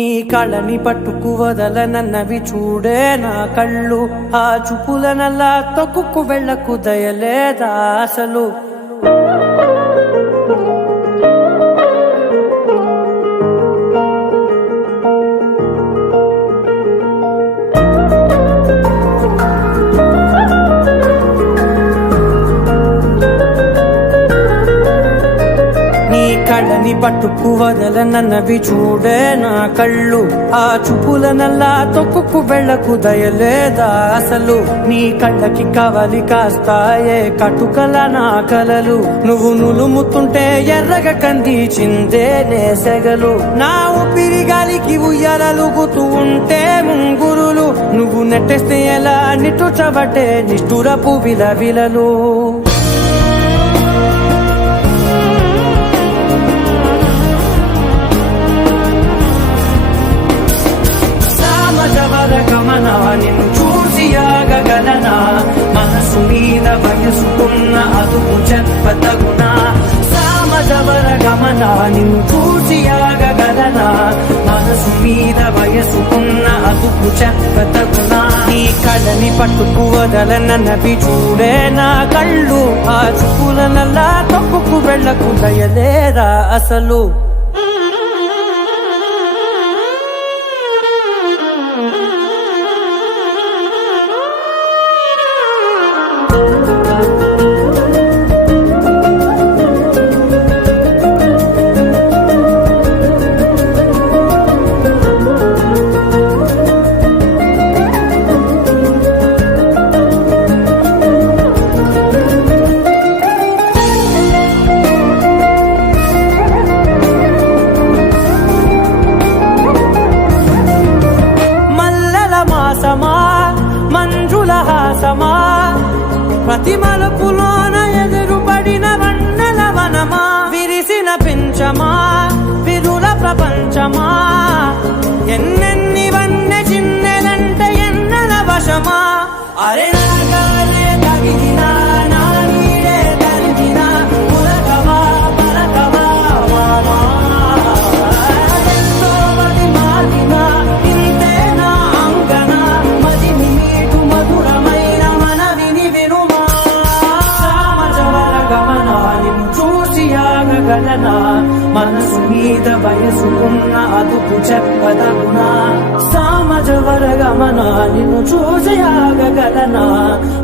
నీ కళని పట్టుకు వదలనన్నవి చూడే నా కళ్ళు, ఆ చూపులనల్లా తొక్కుకు వెళ్ళకు దయలేదా అసలు. కళ్ళని పట్టుకు వదలనన్నవి చూడే నా కళ్ళు, ఆ చూపులనల్లా తొక్కుకు వెళ్ళకు దయలేదా అసలు. నీ కళ్ళకి కవలి కాస్తాయే కటుకల నా కలలు, నువ్వు నులుముతుంటే ఎర్రగా కందిచిందే నేసెగలు. నా ఊపిరి గాలికి ఉయ్యాలలుగుతూ ఉంటే ముంగురులు, నువ్వు నెట్టేస్తే ఎలా నిట్టుచబట్టే నిష్ఠురపు విలవిలలు. గమనా నిన్ను చూసి ఆగగలనా, మనసు మీద వయసుకున్న అదుపు చెప్పతగునా. సామజవర గమనా నిన్ను చూసి ఆగగలనా, మనసు మీద వయసుకున్న అదుపు చెప్పతగునా. నీ కళ్ళని పట్టుకు వదలనన్నవి చూడే నా కళ్ళు, ఆ చూపులనల్లా తొక్కుకు వెళ్ళకు దయలేదా అసలు. మంజుల హాసమా ప్రతి మలుపులోన ఎదురుపడిన వన్నెల వనమా, విరిసిన పించమా విరుల ప్రపంచమా, ఎన్నెన్ని వన్నె చిన్నెలంటే ఎన్నెల వశమా. అరే నాగాలే తగిలినా నా నీడే తరిగినా పులకవా పలకవా మామా, ఎంతో మది మారినా ఇంతే నా అంగన, మదిని మీటు మధురమైన మనవిని వినుమా. సామజవర గమనా నిన్ను చూసి ఆగగలనా, మనసు మీద వయసుకున్న అదుపు చెప్పదగునా. సామజవర గమనా నిన్ను చూసి ఆగగలనా,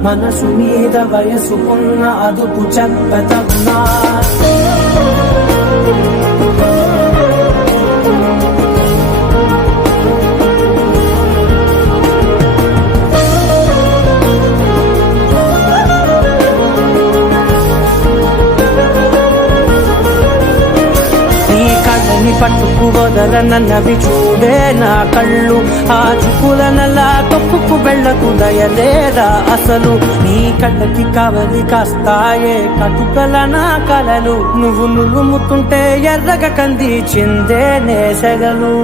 మనసు మీద వయసుకున్న అదుపు చెప్పదగునా. పట్టుకు వదలనన్నవి చూడే నా కళ్ళు, ఆ చూపులనల్లా తొక్కుకు వెళ్ళకు దయలేదా అసలు. నీ కళ్ళకి కవలి కాస్తాయే కటుకల నా కలలు, నువ్వు నులుముతుంటే ఎర్రగా కందిచిందే నేసెగలు.